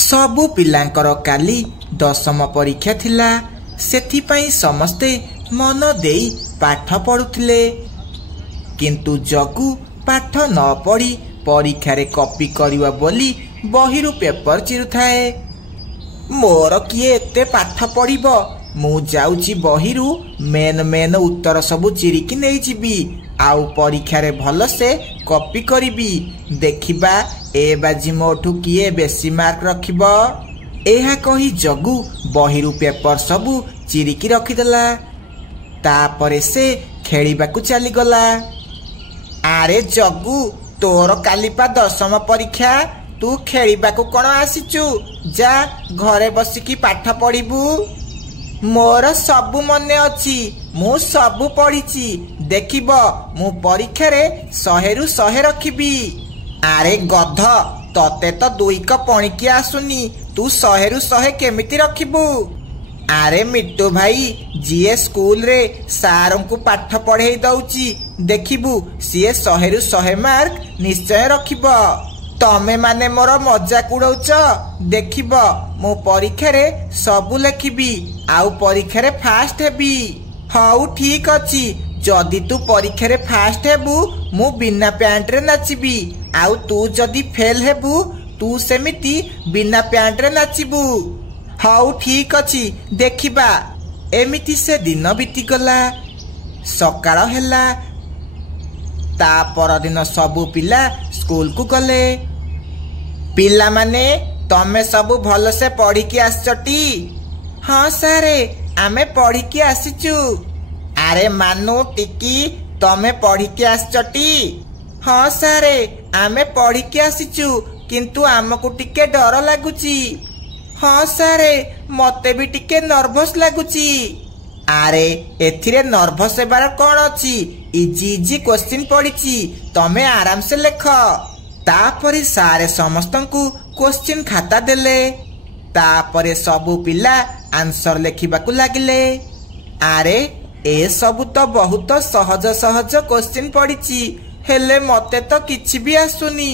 सबु पिलांकर काली दशम परीक्षा थिला। सेथिपाई समस्ते मन देई पाठ पढ़ुथिले, किंतु जगु पाठ न पढ़ी परीक्षा रे कॉपी करिवा बोली बहिरु पेपर चिरुथाए। मोर किए एते पाठ पढ़िबो, मु जाउची बहिरु मेन मेन उत्तर सबु चिरिकी नै जिबी, आउ परीक्षा रे भल से कॉपी करिबी। देखिबा ए बाजी मोठू किए बेसी मार्क रखिबो। एहा कही जगु बहिरु पेपर सबु चिरिकी रखिदेला। तापरे से खेलिबाकू चली गला। आरे जगु, तोर कालिपा दशम परीक्षा, तू खेलिबाकू कोन आसीचू? जा घरे बसिकी पाठ पढ़िबू। मोर सबु मने अछि, मु सबु पढ़िची। देखिब मु परीक्षा रे 100 रु 100 रखिबी। आरे गध, तते तो 2 क पणिकी आसुनी, तू 100 रु 100 केमिति रखिबू? आरे मिट्टू भाई, जीए स्कूल रे सारं को पाठ पढ़े दउची, देखिबू सीए 100 रु 100 मार्क निश्चय रखिब। तमे माने मोर मजाक उड़ौच। देखिब मु परीक्षा रे सबु लेखिबी, आउ परीक्षा रे फास्ट हेबी। हाउ ठीक अछि, जदि तू परीक्षा रे फास्ट हेबू मु बिना पैंट रे नाचिबी, आउ तू जदि फेल हेबू तू सेमिति बिना पैंट रे नाचिबू। हाउ ठीक अछि, देखिबा। एमिति से दिन बीती गला। सकाळ हेला। ता पर दिन सबु पिला स्कूल को गले। पिला माने तमे सबु भल से पढ़ी की आछटी? हाँ सारे, आमे पढ़ी की आसीचू। आरे मानु टिकी, तमे पढ़ी की आछटी? हाँ सारे, आमे पढ़ी की आसीचू, किंतु आमको टिके डर लागुची। हाँ सारे, मते भी टिके नर्भस लागुची। आरे एथिरे नर्भस हेबार कोन अछि? इजी इजी क्वेश्चन पढ़िची, तमे आराम से लेख। तापरे सारे समस्तंकु क्वेश्चन खाता देले। तापरे सबु पिला आंसर लेखिबाकू लागिले। आरे ए सबु तो बहुत सहज सहज क्वेश्चन पढ़िची, हेले मते तो किछि भी आसुनी।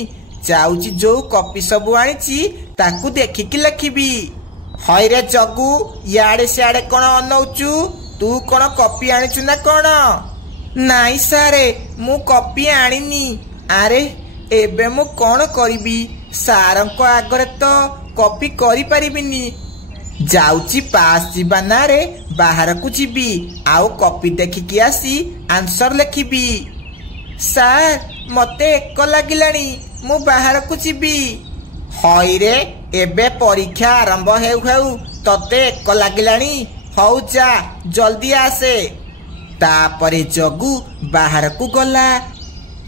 जाउची जो कॉपी सबु आनिची ताकू देखिकी लेखिबी। हय रे जगु, याडे सियाडे कोन अनौचू? तू कोन कॉपी आनिचू ना कोन? नाई सारे, मु कॉपी आनिनी। आरे एबे मु कोन करिबी? सारंको आगरे तो कॉपी करि परिबिनी। जाउची पास जीवा ना रे बाहर को जीबी, आउ कॉपी देखिकी आसी आंसर लेखिबी। सार, मते एक लागिलानी, मु बाहर को जीबी। हय रे, एबे परीक्षा आरंभ हेउ हेउ तते एक लागिलानी। हौ जा जल्दी आसे। तापरे जगु बाहर को गला,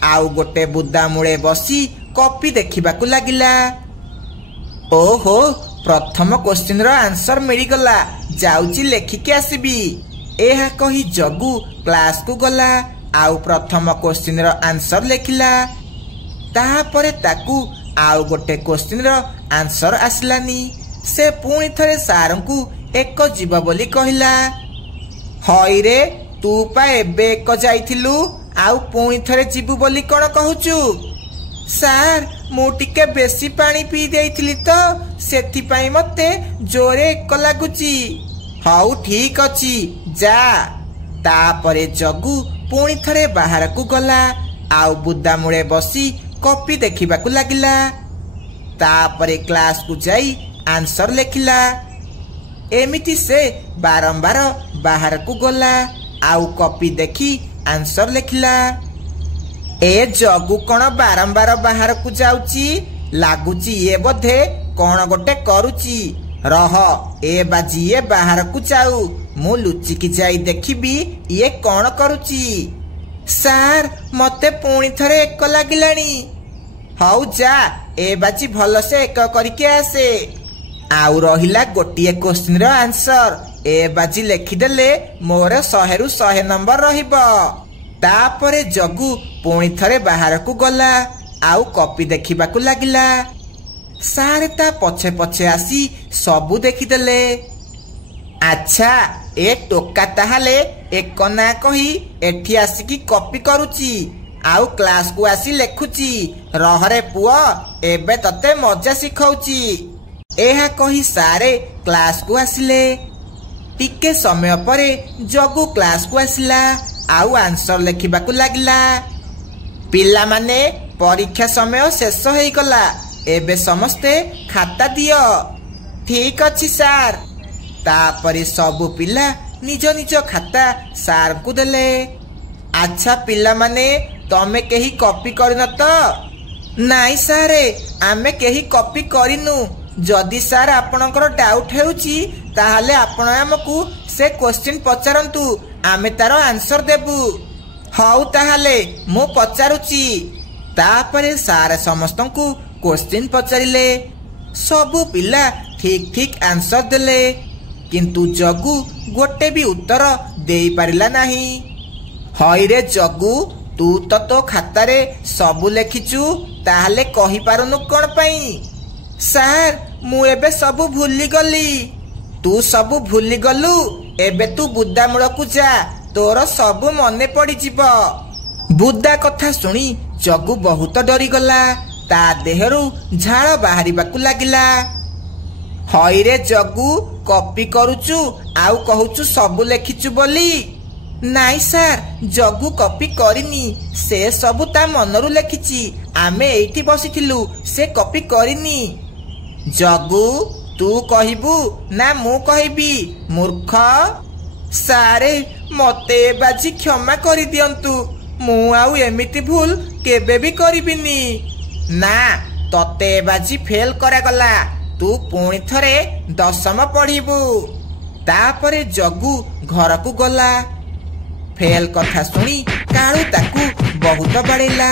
आउ गोटे बुदा मुळे बसी कॉपी देखिबाकू लागिला। ओहो, प्रथम क्वेश्चन रो आंसर मिली गला, जाउची लेखिके आसीबी। एहा कही जगु क्लास को गला, आउ प्रथम क्वेश्चन रो आंसर लेखिला। तापरे ताकू आउ गोटे क्वेश्चन रो आंसर आसलानी। से पुणी थरे सारंकू एक जीव बोली कहिला। हय रे, तू पा एबे एक जाइथिलु, आउ पुणी थरे जीवु बोली कोन कहूचू? सार, मु टिके बेसी पानी पी देइथिली तो सेथि पई मते जोरे एक लागुची। हाउ ठीक अछि, जा। तापरे जगु पुणी थरे बाहर को गला, आउ बुदा मुळे बसी कॉपी देखिबाकू लागिला। तापरे क्लास को जाई आंसर लेखिला। एमिति से बारंबार बाहर को गला, आउ कॉपी देखी आंसर लेखिला। ए जगु कोन बारंबार बाहर को जाउची? लागुची ये बोधे कोन गोटे करूची। रह, ए बाजी ये बाहर को जाऊ, मु लुची की जाई देखिबी ये कोन करूची। सार, मते पुणी थरे एक लागिलानी। हौ जा, ए बाजी भल से एक करिके आसे। आउ रहिला गोटिए क्वेश्चन रो आंसर। ए बाजी लेखिदेले मोर 100 रु 100 नंबर रहिबो। तापरे जगु पुणी थरे बाहर को गला, आउ कॉपी देखिबाकू लागिला। सारे ता पछे पछे आसी सबु देखिदेले। अच्छा, ए टोका ताहाले एक ना कही एठी आसिकी कॉपी करूची, आउ क्लास को आसी लेखुची। रहरे पुओ, एबे तते मजा सिखौची। ଏହା କହି ସାରେ କ୍ଲାସ को आसिले। टिके समय परे जगु क्लास को आसिला आउ आंसर लेखिबाकु लागिला। पिला माने परीक्षा समय शेष होई गला, एबे समस्ते खाता दियो। ठीक अछि सार। तापरे सबु पिला निज निज खाता सार को देले। अच्छा पिला माने तमे केही कॉपी करिन तो? नाई सारे, आमे केही कॉपी करिनु। जदि सार आपणकर डाउट हेउची ताहाले आपण हमकु से क्वेश्चन पचारंतु, आमे तारो आंसर देबु। हौ ताहाले मु पचारुची। तापरे सार समस्तंकु क्वेश्चन पचारिले। सबु पिला ठीक ठीक आंसर देले, किंतु जगु गोटे भी उत्तर देई पारिला नाही। हई रे जगु, तू तो खातारे सबु लेखिचु, ताहाले कहि पारुनु कोन पई? सार मु एबे सबु भूली गली। तू सबु भूली गलु? एबे तू बुद्धा मूल को जा, तोर सबु मने पड़ी जीव। बुद्धा कथा सुनी जगु बहुत डरी गला। ता देहरु झाळ बाहरिबाकु लागिला। हई रे जगु, कॉपी करूचु आउ कहूचु सबु लेखिचु बोली? नाई सार, जगु कॉपी करिनी, से सबु ता मनरु लेखिची। आमे एठी बसिथिलु, से कॉपी करिनी। जगु तू कहिबु ना मु कहिबी? मूर्ख। सारे मते बाजी क्षमा करि दियंतु, मु आउ एमिति भूल केबे भी करिबिनी। ना, तते बाजी फेल करा गला, तू पुणी थरे दशम पढ़िबु। तापरे जगु घर को गला। फेल कथा सुनी कालू ताकू बहुत बाड़ेला।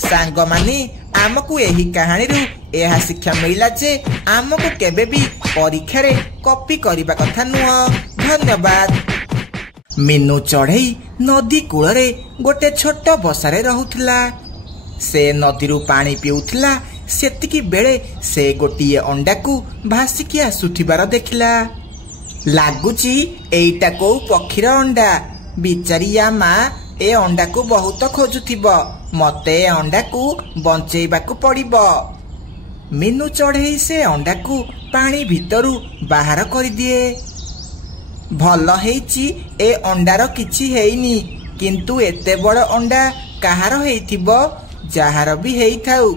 सांग माने आमको यही कहानी रु यह शिक्षा मिला जे आमको केबे भी परीक्षा रे कॉपी करिबा कथा नुह। धन्यवाद। मीनू चढ़ई नदी कूल रे गोटे छोट बसारे रहुथिला। से नदी रु पानी पिउथिला। सेतिकी बेले से गोटिए अंडा को भासिकी आसुथिबार देखिला। लागुची एइटा को पक्षीर अंडा। बिचारिया माँ ए अंडा को बहुत खोजुथिब, मते अंडा को बंचेइबाकु पड़िब। मीनू चढ़ई से अंडा को पानी भितरु बाहर कर दिए। भल हेइची ए अंडार किछि हेइनी, किंतु एते बड़ अंडा काहार हेइथिबो? जाहार भी हेइथाउ,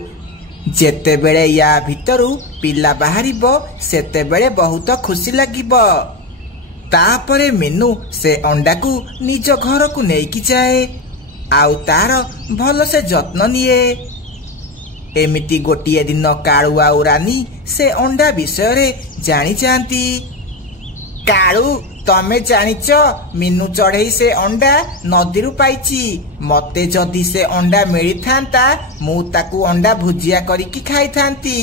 जेते बेले या भितरु पिला बाहरिबो सेते बेले बहुत खुशी लागिबो। तापरे मीनू से अंडा को निज घर को नेकी जाए आउ तार भल से जत्न निए। एमिति गोटिए दिन कालू आउ रानी से अंडा विषय रे जानी जाती। कालू तमे जानिच मीनू चढ़ई से अंडा नदी पाइची। मते जदि से अंडा मिली थांता मु ताकू अंडा भुजिया करिकी खाई थांती।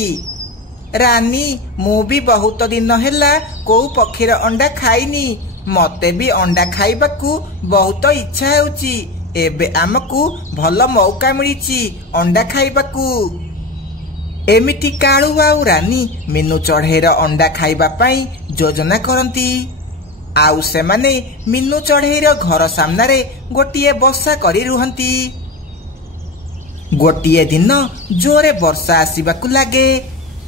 रानी मु भी बहुत दिन हैला को पक्षीर अंडा खाइनी। मते भी अंडा खाइबाकू बहुत इच्छा हेउची। एबे आमकू भल मौका मिलीची अंडा खाइबाकू। एमिति कालू आउ रानी मीनू चढ़ईर अंडा खाइबा पाई योजना करती। आउ सेमाने मीनू चढ़ईर घर सामने गोटिए बसा करी रुहंती। गोटिए दिन जोरे वर्षा आसीबाकू लागे।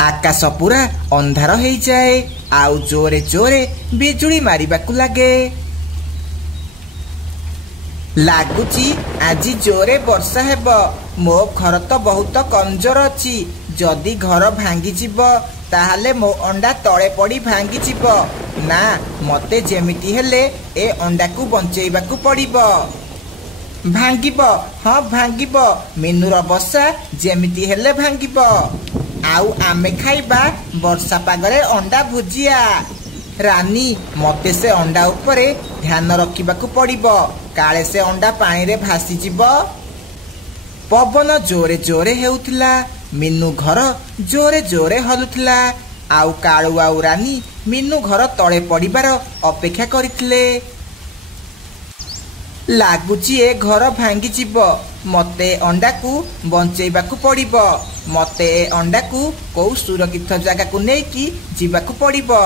आकाश पूरा अंधार हो जाए आउ जोरे जोरे बिजुली मारिबाकू लागे। लागुची आज जोरे वर्षा हेब। मो घर तो बहुत कमजोर अच्छी। जदि घर भांगी जीव ताहाले मो अंडा तले पड़ी भांगी जीव ना। मते जेमिति हेले ए अंडा को बंचेइबाकू पड़िबो। भांगिब? हाँ भांगिब। मीनूर बसा जेमिति हेले भांगिब। आउ आमे खाइबा वर्षा पागरे अंडा भुजिया। रानी मते से अंडा उपरे ध्यान रखिबाकू पड़िबो, काले से अंडा पानी रे भासी जीवो। पवन जोरे जोरे हेउथिला। मीनू घर जोरे जोरे हलुथिला। आउ कालू आउ रानी मीनू घर तले पड़िबार अपेक्षा करिथिले। लागुची ए घर भांगी जीव। मते अंडा को बंचेइबाकू पड़िबो। मते ए अंडा को को सुरक्षित जगह को नेकी जीवाकू पड़िबो।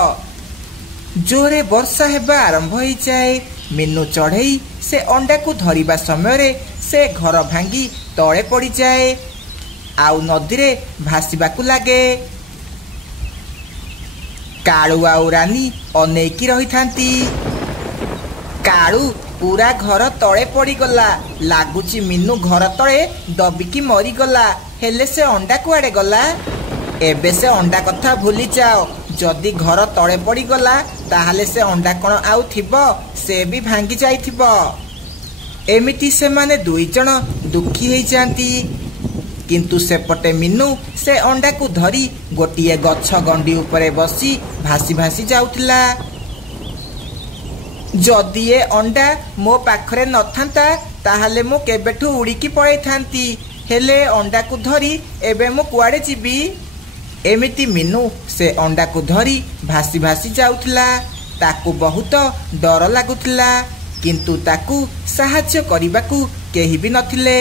जोरे वर्षा हेबा आरंभ हो जाए। मीनू चढ़ई से अंडा को धरिबा समय रे से घर भांगी तले पड़ी जाए आउ नदी रे भासीबाकू लागे। काळू आउ रानी अनेकी रही थांती। काळू पूरा घर तले पड़गला लगुच मीनू घर तले दबिकी मरीगला हेले से अंडा कुआड़े गला। एबे से अंडा कथा भूली जाओ जदि घर तले पड़गला ताहले से अंडा कौन आउ थिबो से भी भांगी जाइथिबो। एमिति से माने दुई जण दुखी हो जाती किंतु सेपटे मीनू से अंडा को धरी गोटिए गछ गंडी उपरे बसी भासी भासी जाउथिला। जदि ए अंडा मो पाखरे नथांता ताहले मो केबेठू उड़ीकी पळै थांती हेले अंडा को धरी एबे मो कुआडे जीबी। एमिति मीनू से अंडा को धरी भासी भासी जाउथिला। ताकू बहुत डर लागुथिला किंतु ताकू साहाय्य करिबाकू केही भी नथिले।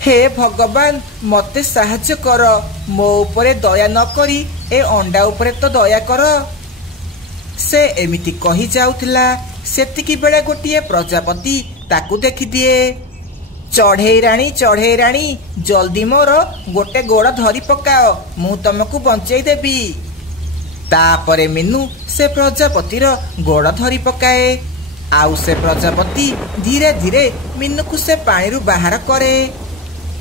हे भगवान मते साहाय्य कर मो उपरे दया न करी ए अंडा उपरे तो दया कर। से एमिति कही जाउथिला सेतिकी बेले गोटिए प्रजापति ताकू देखि दिए। चढ़ई राणी जल्दी मोर गोटे गोड़ धरी पकाओ मु तुमको बंचई देबी। तापरे मीनू से प्रजापतिर गोड़ धरी पकाए आउ से प्रजापति धीरे धीरे मीनू को से पानी रु बाहर करे।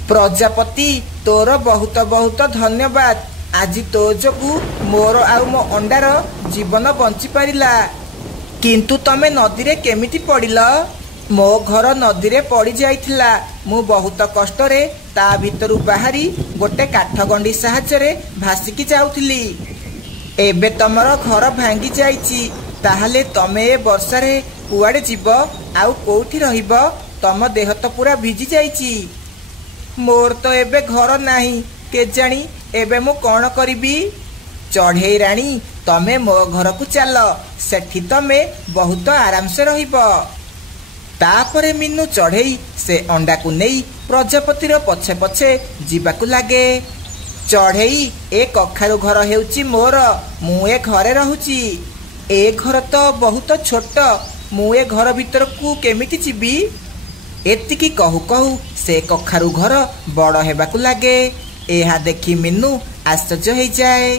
प्रजापति तोर बहुत बहुत धन्यवाद आज तो जोगु मोर आउ मो अंडार जीवन बंची पारिला। किंतु तमे नदी रे केमिति पड़िल? मो घर नदी रे पड़ी जाइथिला मु बहुत कष्ट रे ता भितरु बाहरी गोटे काठ गंडी सहायता रे भासिकी जाउथिली। एबे तमरो घर भांगी जाइची ताहले तमे ए वर्षा रे कुआडे जीवो आउ कोठी रहिबो? तम देह तो पूरा भिजी जाइची। मोर तो एबे घर नाही के जानी एबे मु कौन करिबी? चढ़ई राणी तमे मो घर को चल सेठी तमे बहुत आराम से रहिबो। तापरे मीनू चढ़ई से अंडा को नहीं प्रजापतिर पछे पछे जीवाकू लागे। चढ़ई ए कखारु घर हेउची मोर मु ए घरे रहुची। ए घर तो बहुत छोट मु ए घर भीतर को केमिति जीवी? एतिकी कहू कहू से कखारु घर बड़ हेबाकू लागे। एहा देखी मीनू आश्चर्य हो जाए।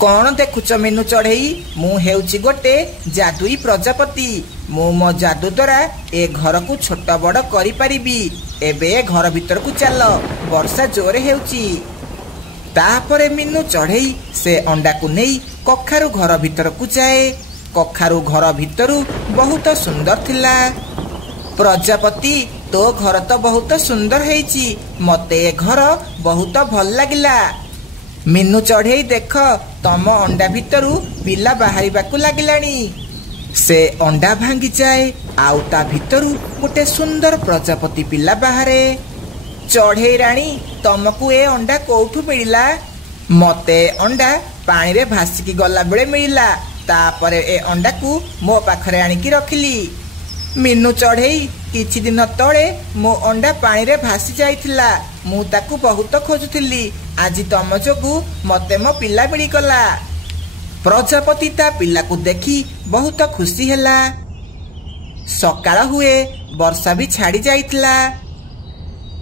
कौन देखुच मीनू चढ़ई? मु हेउची गोटे जादुई प्रजापति। मु मो जादू द्वारा ए घर को छोट बड़ करि परिबी। एबे घर भीतर को चल वर्षा जोरे हेउची। तापरे मीनू चढ़ई से अंडा को नहीं कखारु घर भीतर को जाए। कखारु घर भीतरु बहुत सुंदर थिला। प्रजापति तो घर तो बहुत सुंदर हेची मते ए घर बहुत भल लागिला। मीनू चढ़ई देख तम अंडा भितरु पिला बाहरिबाकू लागिलानी। से अंडा भांगी जाए आउ ता भितरु गोटे सुंदर प्रजापति पिला बाहरे। चढ़ई राणी तमको ए अंडा कोठू मिलिला? मते अंडा पानी रे भासिकी गला बेले मिलिला। तापरे ए अंडा को मो पाखरे आनिकी रखिली। मीनू चढ़ई किछि दिन तळे मो अंडा पानी रे भासी जाइथिला मु ताकू बहुत खोजुथिली। आज तम जोगु मते मो पिला मिली गला। प्रजापति ता पिला को देखी बहुत खुशी हैला। सकाळ हुए वर्षा भी छाड़ी जाइथिला।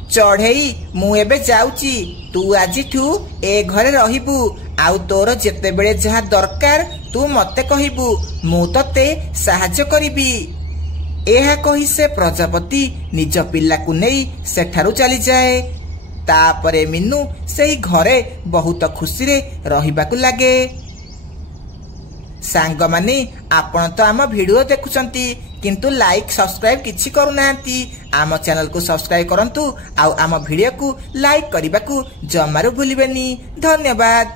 चढ़ई मु एबे जाउची तू आजिठू ए घरे रहिबू आउ तोर जेते बेले जहा दरकार तू मते कहिबू मु तते सहायता करिबी। एहा कही से प्रजापति निज पिला को नहीं सेठारु चली जाए। तापरे मीनू सेही घरे बहुत खुशी रे रहिबाकू लागे। सांग माने आपण तो आम वीडियो देखुचंती किंतु लाइक सब्सक्राइब किछि करू नांती। आम चैनल को सब्सक्राइब करंतु आउ आम वीडियो को लाइक करिबाकू जमारू भूलिबेनी। धन्यवाद।